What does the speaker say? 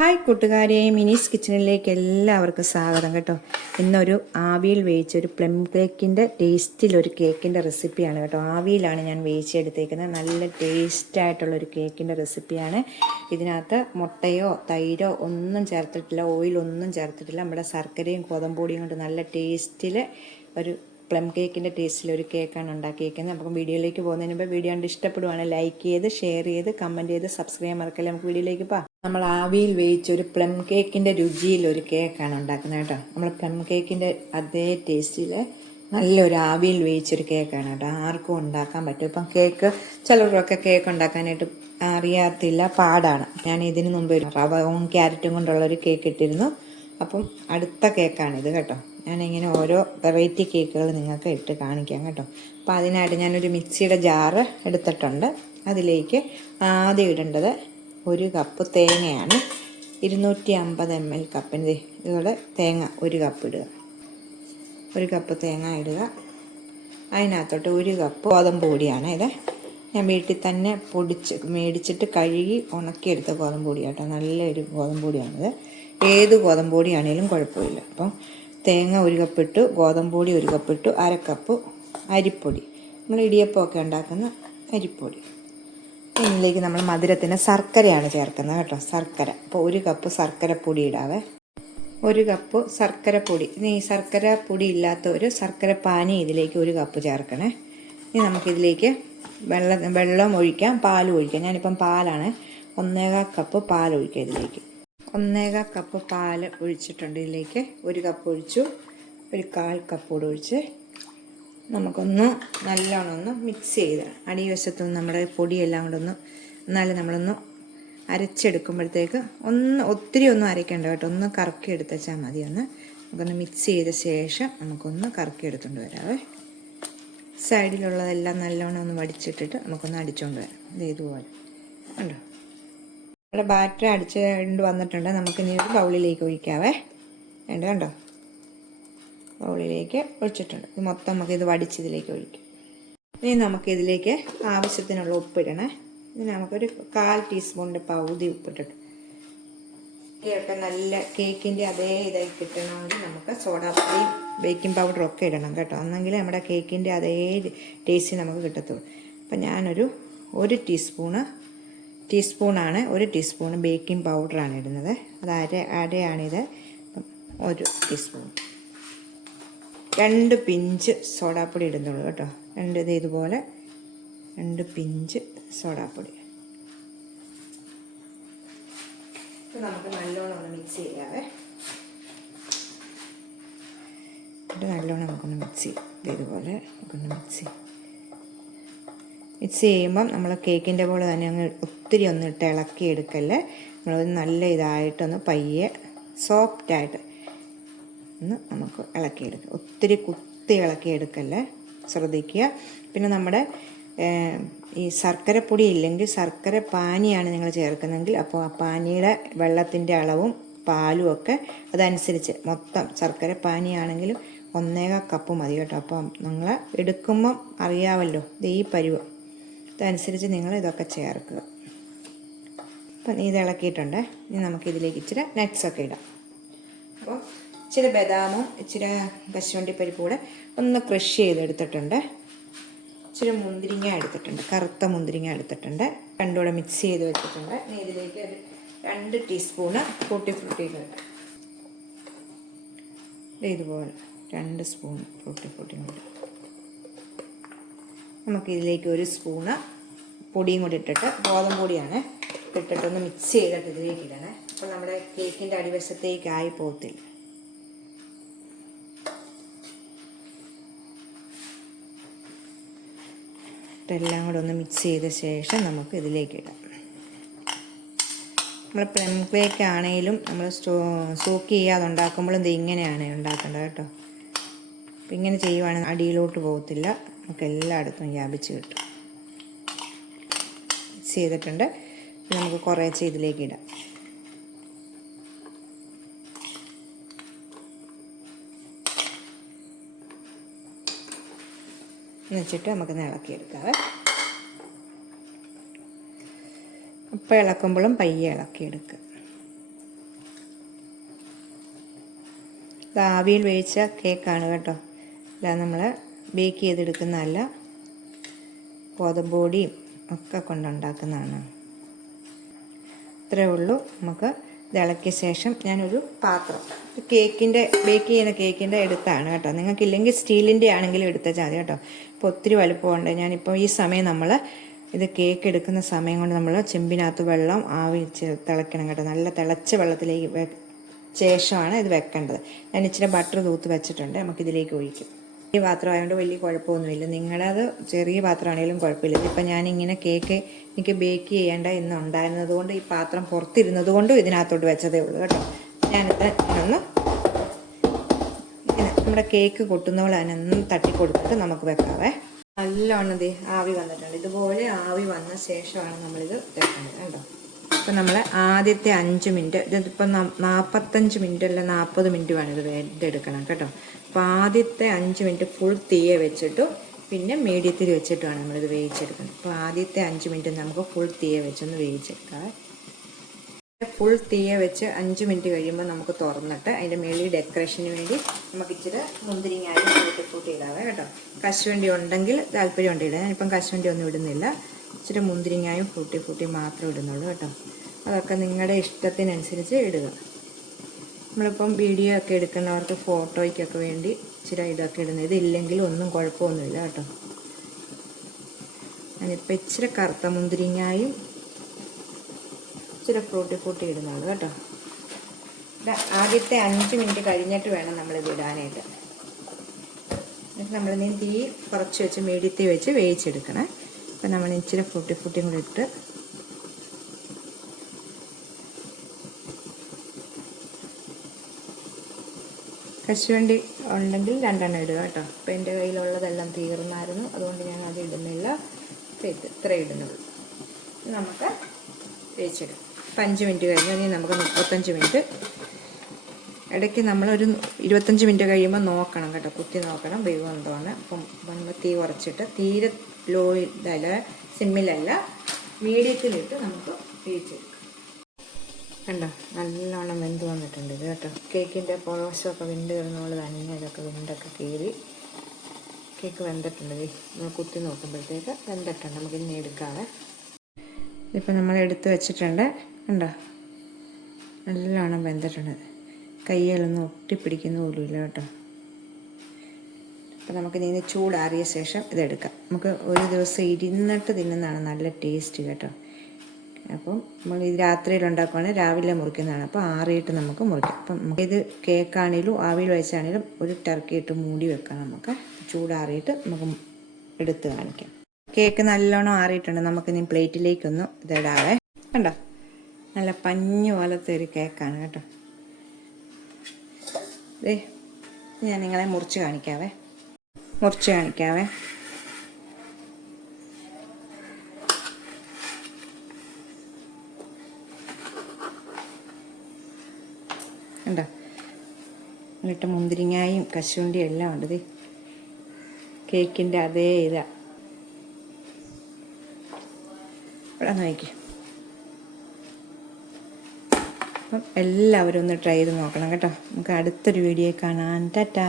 Hi കൂട്ടുകാരെ, മിനീസ് കിച്ചണിലേക്ക് എല്ലാവർക്കും സ്വാഗതം കേട്ടോ. ഇന്നൊരു ആവിയിൽ വേവിച്ച ഒരു പ്ലം കേക്കിൻ്റെ ടേസ്റ്റിലൊരു കേക്കിൻ്റെ റെസിപ്പിയാണ് കേട്ടോ. ആവിയിലാണ് ഞാൻ വേവിച്ചെടുത്തേക്കുന്നത്. നല്ല ടേസ്റ്റായിട്ടുള്ളൊരു കേക്കിൻ്റെ റെസിപ്പിയാണ്. ഇതിനകത്ത് മുട്ടയോ തൈരോ ഒന്നും ചേർത്തിട്ടില്ല, ഓയിലൊന്നും ചേർത്തിട്ടില്ല. നമ്മുടെ ശർക്കരയും ഗോതമ്പൊടിയും കൊണ്ട് നല്ല ടേസ്റ്റിൽ ഒരു പ്ലം കേക്കിൻ്റെ ടേസ്റ്റിലൊരു കേക്കാണ് ഉണ്ടാക്കിയിരിക്കുന്നത്. നമുക്ക് വീഡിയോയിലേക്ക് പോകുന്നതിന് മുമ്പ് വീഡിയോ കണ്ട് ഇഷ്ടപ്പെടുവാണെങ്കിൽ ലൈക്ക് ചെയ്ത് ഷെയർ ചെയ്ത് കമൻറ്റ് ചെയ്ത് സബ്സ്ക്രൈബ് മറക്കല്ലേ. നമുക്ക് വീഡിയോയിലേക്ക് പോകാം. നമ്മൾ ആവിയിൽ വേവിച്ച ഒരു പ്ലം കേക്കിൻ്റെ രുചിയിലൊരു കേക്കാണ് ഉണ്ടാക്കുന്നത് കേട്ടോ. നമ്മൾ പ്ലം കേക്കിൻ്റെ അതേ ടേസ്റ്റിൽ നല്ലൊരു ആവിയിൽ വേവിച്ചൊരു കേക്കാണ് കേട്ടോ. ആർക്കും ഉണ്ടാക്കാൻ പറ്റും. ഇപ്പം കേക്ക് ചിലർക്കൊക്കെ കേക്ക് ഉണ്ടാക്കാനായിട്ട് അറിയാത്തില്ല, പാടാണ്. ഞാൻ ഇതിന് മുമ്പ് റവയും ക്യാരറ്റും കൊണ്ടുള്ളൊരു കേക്ക് ഇട്ടിരുന്നു. അപ്പം അടുത്ത കേക്കാണിത് കേട്ടോ. ഞാനിങ്ങനെ ഓരോ വെറൈറ്റി കേക്കുകൾ നിങ്ങൾക്ക് ഇട്ട് കാണിക്കാം കേട്ടോ. അപ്പോൾ അതിനായിട്ട് ഞാനൊരു മിക്സിയുടെ ജാറ് എടുത്തിട്ടുണ്ട്. അതിലേക്ക് ആദ്യം ഇടേണ്ടത് 1 കപ്പ് തേങ്ങയാണ്. 250 ml കപ്പിൻ്റെ ഇതുപോലെ തേങ്ങ 1 കപ്പ് ഇടുക. 1 കപ്പ് തേങ്ങ ഇടുക. അതിനകത്തോട്ട് 1 കപ്പ് ഗോതമ്പ് പൊടിയാണ്. ഇത് ഞാൻ വീട്ടിൽ തന്നെ മേടിച്ചിട്ട് കഴുകി ഉണക്കിയെടുത്ത ഗോതമ്പ് പൊടി കേട്ടോ. നല്ലൊരു ഗോതമ്പ് പൊടിയാണിത്. ഏത് ഗോതമ്പ് പൊടിയാണേലും കുഴപ്പമില്ല. അപ്പം തേങ്ങ 1 കപ്പ് ഇട്ടു, ഗോതമ്പ് പൊടി 1 കപ്പ് ഇട്ടു, 1/2 കപ്പ് അരിപ്പൊടി, നമ്മൾ ഇടിയപ്പമൊക്കെ ഉണ്ടാക്കുന്ന അരിപ്പൊടി. ഇതിലേക്ക് നമ്മൾ മധുരത്തിന് ശർക്കരയാണ് ചേർക്കുന്നത് കേട്ടോ. ശർക്കര അപ്പോൾ 1 കപ്പ് ശർക്കരപ്പൊടി ഇടാവേ. 1 കപ്പ് ശർക്കരപ്പൊടി. ഇനി ഈ ശർക്കര പൊടി ഇല്ലാത്തവർ ശർക്കര പാനി ഇതിലേക്ക് 1 കപ്പ് ചേർക്കണേ. ഇനി നമുക്കിതിലേക്ക് വെള്ളം ഒഴിക്കാം, പാലും ഒഴിക്കാം. ഞാനിപ്പം പാലാണ്, 1/4 കപ്പ് പാൽ ഒഴിക്കാം ഇതിലേക്ക്. 1/4 കപ്പ് പാൽ ഒഴിച്ചിട്ടുണ്ട്. ഇതിലേക്ക് 1 കപ്പ് ഒഴിച്ചു, 1/4 കപ്പ് കൂടെ ഒഴിച്ച് നമുക്കൊന്ന് നല്ലോണം ഒന്ന് മിക്സ് ചെയ്ത് അടിവശത്തുനിന്ന് നമ്മുടെ പൊടിയെല്ലാം കൂടെ ഒന്ന് എന്നാലും നമ്മളൊന്ന് അരച്ചെടുക്കുമ്പോഴത്തേക്ക് ഒത്തിരി ഒന്നും അരയ്ക്കേണ്ട കേട്ടോ. ഒന്ന് കറക്കി എടുത്താൽ മതി. നമുക്കൊന്ന് മിക്സ് ചെയ്ത ശേഷം നമുക്കൊന്ന് കറക്കി എടുത്തുകൊണ്ട് വരാവേ. സൈഡിലുള്ളതെല്ലാം നല്ലോണം ഒന്ന് വടിച്ചിട്ടിട്ട് നമുക്കൊന്ന് അടിച്ചുകൊണ്ട് വരാം. ഇതുപോലെ കണ്ടോ, നമ്മുടെ ബാറ്റർ അടിച്ചുകൊണ്ട് വന്നിട്ടുണ്ട്. നമുക്കിനി ഒരു ബൗളിലേക്ക് ഒഴിക്കാവേ. കണ്ടോ, ബൗളിലേക്ക് ഒഴിച്ചിട്ടുണ്ട്. ഇത് മൊത്തം നമുക്കിത് വടിച്ചതിലേക്ക് ഒഴിക്കാം. ഇനി നമുക്കിതിലേക്ക് ആവശ്യത്തിനുള്ള ഉപ്പിടണേ. ഇനി നമുക്കൊരു 1/4 ടീസ്പൂണിൻ്റെ പകുതി ഉപ്പിട്ടിട്ട് ഇതൊക്കെ നല്ല കേക്കിൻ്റെ അതേ ഇതായി കിട്ടണമെങ്കിൽ നമുക്ക് സോഡാപ്പൊടിയും ബേക്കിംഗ് പൗഡറും ഒക്കെ ഇടണം കേട്ടോ. എന്നെങ്കിൽ നമ്മുടെ കേക്കിൻ്റെ അതേ ടേസ്റ്റ് നമുക്ക് കിട്ടത്തുള്ളൂ. അപ്പം ഞാനൊരു 1 ടീസ്പൂണാണ് 1 ടീസ്പൂൺ ബേക്കിംഗ് പൗഡറാണ് ഇടുന്നത്. അത് അരയാണിത്. 1 ടീസ്പൂൺ. 2 പിഞ്ച് സോഡാപ്പൊടി ഇടുന്നുള്ളൂ കേട്ടോ. ഇതുപോലെ 2 പിഞ്ച് സോഡാപ്പൊടി. നമുക്ക് നല്ലോണം ഒന്ന് മിക്സ് ചെയ്യാവേ. നല്ലോണം നമുക്കൊന്ന് മിക്സ് ചെയ്യാം. ഇതുപോലെ നമുക്കൊന്ന് മിക്സ് ചെയ്യുമ്പം നമ്മൾ കേക്കിൻ്റെ പോലെ തന്നെ അങ്ങ് ഒത്തിരി ഒന്നും ഇട്ട് ഇളക്കി എടുക്കല്ലേ. നമ്മൾ നല്ല ഇതായിട്ടൊന്ന് പയ്യെ സോഫ്റ്റായിട്ട് ഒന്ന് നമുക്ക് ഇളക്കിയെടുക്കുക. ഒത്തിരി കുത്തി ഇളക്കിയെടുക്കല്ലേ, ശ്രദ്ധിക്കുക. പിന്നെ നമ്മുടെ ഈ ശർക്കരപ്പൊടി ഇല്ലെങ്കിൽ ശർക്കര പാനിയാണ് നിങ്ങൾ ചേർക്കുന്നതെങ്കിൽ അപ്പോൾ ആ പാനിയുടെ വെള്ളത്തിൻ്റെ അളവും പാലും ഒക്കെ അതനുസരിച്ച് മൊത്തം ശർക്കര പാനിയാണെങ്കിലും 1/4 കപ്പ് മതി കേട്ടോ. അപ്പം നിങ്ങൾ എടുക്കുമ്പം അറിയാമല്ലോ ഈ പരുവം, ഇതനുസരിച്ച് നിങ്ങൾ ഇതൊക്കെ ചേർക്കുക. അപ്പം ഇത് ഇളക്കിയിട്ടുണ്ട്. ഇനി നമുക്കിതിലേക്ക് ഇച്ചിരി നട്ട്സൊക്കെ ഇടാം. അപ്പോൾ ഇച്ചിരി ബദാമും ഇച്ചിരി കശുവണ്ടിപ്പരിപ്പും കൂടെ ഒന്ന് ക്രഷ് ചെയ്തെടുത്തിട്ടുണ്ട്. ഇച്ചിരി മുന്തിരിങ്ങ എടുത്തിട്ടുണ്ട്, കറുത്ത മുന്തിരിങ്ങ എടുത്തിട്ടുണ്ട്. രണ്ടും കൂടെ മിക്സ് ചെയ്ത് വെച്ചിട്ടുണ്ട്. ഇനി ഇതിലേക്ക് ഒരു 2 ടീസ്പൂണ് ടൂട്ടി ഫ്രൂട്ടി ഇട്ട് ഇതുപോലെ 2 സ്പൂൺ ടൂട്ടി ഫ്രൂട്ടിയും കൂടി നമുക്കിതിലേക്ക് 1 സ്പൂണ് പൊടിയും കൂടി ഇട്ടിട്ട്, ഗോതമ്പ് പൊടിയാണ് ഇട്ടിട്ടൊന്ന് മിക്സ് ചെയ്തിട്ട് ഇതിലേക്ക് ഇടണേ. അപ്പോൾ നമ്മുടെ കേക്കിൻ്റെ അടിവശത്തേക്ക് ആയി പോകത്തില്ല. എല്ലാം കൂടെ ഒന്ന് മിക്സ് ചെയ്ത ശേഷം നമുക്ക് ഇതിലേക്ക് ഇടാം. നമ്മൾ പ്ലം കേക്ക് ആണെങ്കിലും നമ്മൾ സോക്ക് ചെയ്യാതെ ഉണ്ടാക്കുമ്പോഴും ഇത് ഇങ്ങനെയാണ് ഉണ്ടാക്കേണ്ടത് കേട്ടോ. അപ്പം ഇങ്ങനെ ചെയ്യുവാണെങ്കിൽ അടിയിലോട്ട് പോകത്തില്ല, നമുക്ക് എല്ലായിടത്തും വ്യാപിച്ച് കിട്ടും. മിക്സ് ചെയ്തിട്ടുണ്ട്. നമുക്ക് കുറേശ്ശെ ഇതിലേക്ക് ഇടാം. വെച്ചിട്ട് നമുക്കൊന്ന് ഇളക്കിയെടുക്കാവേ. അപ്പോൾ ഇളക്കുമ്പോഴും പയ്യെ ഇളക്കിയെടുക്കുക. ഇത് ആവിയിൽ വേവിച്ച കേക്കാണ് കേട്ടോ. അല്ല നമ്മൾ ബേക്ക് ചെയ്തെടുക്കുന്നതല്ല, ഗോതമ്പ് പൊടിയും ഒക്കെ കൊണ്ടുണ്ടാക്കുന്നതാണ്. ഇത്രയേ ഉള്ളൂ. നമുക്ക് ഇത് ഇളക്കിയ ശേഷം ഞാനൊരു പാത്രം, കേക്കിൻ്റെ ബേക്ക് ചെയ്യുന്ന കേക്കിൻ്റെ എടുത്താണ് കേട്ടോ. നിങ്ങൾക്കില്ലെങ്കിൽ സ്റ്റീലിൻ്റെ ആണെങ്കിലും എടുത്താൽ മതി കേട്ടോ. ഇപ്പോൾ ഒത്തിരി വലുപ്പമുണ്ട്. ഞാനിപ്പോൾ ഈ സമയം നമ്മൾ ഇത് കേക്ക് എടുക്കുന്ന സമയം കൊണ്ട് നമ്മൾ ചെമ്പിനകത്ത് വെള്ളം ആവി തിളയ്ക്കണം കേട്ടോ. നല്ല തിളച്ച വെള്ളത്തിലേക്ക് ശേഷമാണ് ഇത് വെക്കേണ്ടത്. ഞാൻ ഇച്ചിരി ബട്ടർ തൂത്ത് വെച്ചിട്ടുണ്ട്, നമുക്കിതിലേക്ക് ഒഴിക്കും. ഈ പാത്രം ആയതുകൊണ്ട് വലിയ കുഴപ്പമൊന്നുമില്ല. നിങ്ങളത് ചെറിയ പാത്രമാണെങ്കിലും കുഴപ്പമില്ല. ഇപ്പം ഞാനിങ്ങനെ കേക്ക് എനിക്ക് ബേക്ക് ചെയ്യേണ്ട ഇന്നുണ്ടായിരുന്നത് കൊണ്ട് ഈ പാത്രം പുറത്തിരുന്നത് കൊണ്ടും ഇതിനകത്തോട്ട് വെച്ചതേ ഉള്ളൂ കേട്ടോ. ഞാനിത് ഒന്ന് ഇങ്ങനെ നമ്മുടെ കേക്ക് കൊട്ടുന്ന പോലെ അതിനൊന്ന് തട്ടിക്കൊടുത്തിട്ട് നമുക്ക് വെക്കാവേ. നല്ലോണം ആവി വന്നിട്ടുണ്ട്. ഇതുപോലെ ആവി വന്ന ശേഷമാണ് നമ്മളിത് വെക്കുന്നത് കേട്ടോ. ഇപ്പം നമ്മൾ ആദ്യത്തെ 5 മിനിറ്റ്, ഇതിപ്പോൾ 45 മിനിറ്റ് അല്ല 40 മിനിറ്റ് വേണം ഇതെടുക്കണം കേട്ടോ. അപ്പോൾ ആദ്യത്തെ 5 മിനിറ്റ് ഫുൾ തീയെ വെച്ചിട്ടു പിന്നെ മീഡിയത്തിൽ വെച്ചിട്ടുമാണ് നമ്മളിത് വേവിച്ചെടുക്കുന്നത്. അപ്പോൾ ആദ്യത്തെ 5 മിനിറ്റ് നമുക്ക് ഫുൾ തീയെ വെച്ചൊന്ന് വേവിച്ചെടുക്കാം. ഫുൾ തീയെ വെച്ച് 5 മിനിറ്റ് കഴിയുമ്പോൾ നമുക്ക് തുറന്നിട്ട് അതിൻ്റെ മേളിൽ ഡെക്കറേഷന് വേണ്ടി നമുക്ക് ഇച്ചിരി മുന്തിരിങ്ങായും കൂട്ടി ഇടാവേ കേട്ടോ. കശുവണ്ടി ഉണ്ടെങ്കിൽ താല്പര്യം ഉണ്ട് ഇടാൻ. ഞാനിപ്പം കശുവണ്ടി ഒന്നും ഇടുന്നില്ല. ഇച്ചിരി മുന്തിരിങ്ങായും ഫ്രൂട്ടി മാത്രം ഇടുന്നുള്ളൂ കേട്ടോ. അതൊക്കെ നിങ്ങളുടെ ഇഷ്ടത്തിനനുസരിച്ച് ഇടുക. നമ്മളിപ്പം വീഡിയോ ഒക്കെ എടുക്കുന്നവർക്ക് ഫോട്ടോയ്ക്കൊക്കെ വേണ്ടി ഇച്ചിരി ഇതൊക്കെ ഇടുന്നത്. ഇതില്ലെങ്കിൽ ഒന്നും കുഴപ്പമൊന്നുമില്ല കേട്ടോ. ഞാനിപ്പോൾ ഇച്ചിരി കറുത്ത മുന്തിരിങ്ങായും ഇച്ചിരി ഫ്രൂട്ടി ഇടുന്നുള്ളൂ കേട്ടോ. ആദ്യത്തെ 5 മിനിറ്റ് കഴിഞ്ഞിട്ട് വേണം നമ്മളിത് ഇടാനായിട്ട്. എന്നിട്ട് നമ്മളിനി തീ കുറച്ച് വെച്ച് മീഡിയത്തിൽ വെച്ച് വേവിച്ചെടുക്കണേ. അപ്പം നമ്മൾ ഇച്ചിരി ഫ്രൂട്ടിയും കൂടി ഇട്ട് കശുവണ്ടി ഉണ്ടെങ്കിൽ 2 എണ്ണം ഇടുക കേട്ടോ. അപ്പം എൻ്റെ കയ്യിലുള്ളതെല്ലാം തീർന്നായിരുന്നു, അതുകൊണ്ട് ഞാൻ അത് ഇടുന്നില്ല. ഇത്ര ഇടുന്നുള്ളൂ. നമുക്ക് വേവിച്ചിടാം. 5 മിനിറ്റ് കഴിഞ്ഞ് ഇനി നമുക്ക് 35 മിനിറ്റ്, ഇടയ്ക്ക് നമ്മളൊരു 25 മിനിറ്റ് കഴിയുമ്പോൾ നോക്കണം കേട്ടോ. കുത്തി നോക്കണം വേവുമെന്തോന്ന്. അപ്പം നമ്മൾ തീ കുറച്ചിട്ട് തീരെ ലോ ഇതല്ല, സിമ്മിലല്ല, മീഡിയത്തിലിട്ട് നമുക്ക് വേവിച്ചെടുക്കാം. കണ്ടോ നല്ലോണം വെന്ത് വന്നിട്ടുണ്ട് ഇത് കേട്ടോ. കേക്കിൻ്റെ പോഷമൊക്കെ വെന്ത് കിടന്നോളൂ തന്നെ. ഇതൊക്കെ വെന്തൊക്കെ കീറി കേക്ക് വെന്തിട്ടുണ്ട്. നമ്മൾ കുത്തി നോക്കുമ്പോഴത്തേക്ക് വെന്തിട്ടുണ്ട്. നമുക്കിനി എടുക്കാവേ. ഇതിപ്പോൾ നമ്മൾ എടുത്ത് വെച്ചിട്ടുണ്ട് കണ്ടോ, നല്ലോണം വെന്തിട്ടുണ്ട്. കയ്യിലൊന്നും ഒട്ടിപ്പിടിക്കുന്ന പോലുമില്ല കേട്ടോ. അപ്പോൾ നമുക്ക് ഇതിന് ചൂടാറിയ ശേഷം ഇതെടുക്കാം. നമുക്ക് ഒരു ദിവസം ഇരുന്നിട്ട് തിന്നുന്നതാണ് നല്ല ടേസ്റ്റ് കേട്ടോ. അപ്പം നമ്മൾ ഇത് രാത്രിയിൽ ഉണ്ടാക്കുവാണെങ്കിൽ രാവിലെ മുറിക്കുന്നതാണ്. അപ്പോൾ ആറിയിട്ട് നമുക്ക് മുറിക്കാം. അപ്പം ഇത് കേക്കാണെങ്കിലും ആവിയിൽ വെച്ചാണെങ്കിലും ഒരു ടർക്കി ഇട്ട് മൂടി വെക്കാം. നമുക്ക് ചൂടാറിയിട്ട് നമുക്ക് എടുത്ത് കാണിക്കാം. കേക്ക് നല്ലോണം ആറിയിട്ടുണ്ട്. നമുക്കിനി പ്ലേറ്റിലേക്കൊന്ന് ഇതിടാവേ. കണ്ടോ നല്ല പഞ്ഞു പോലത്തെ ഒരു കേക്കാണ് കേട്ടോ. ഞാൻ നിങ്ങളെ മുറിച്ച് കാണിക്കാവേ. കണ്ടോ എന്നിട്ട് മുന്തിരിങ്ങായും കശുവണ്ടിയും എല്ലാം ഉണ്ട്. കേക്കിൻ്റെ അതേ ഇതാ. ഇവിടെ നോക്കി. അപ്പം എല്ലാവരും ഒന്ന് ട്രൈ ചെയ്ത് നോക്കണം കേട്ടോ. നമുക്ക് അടുത്തൊരു വീഡിയോ കാണാം. ടാറ്റാ.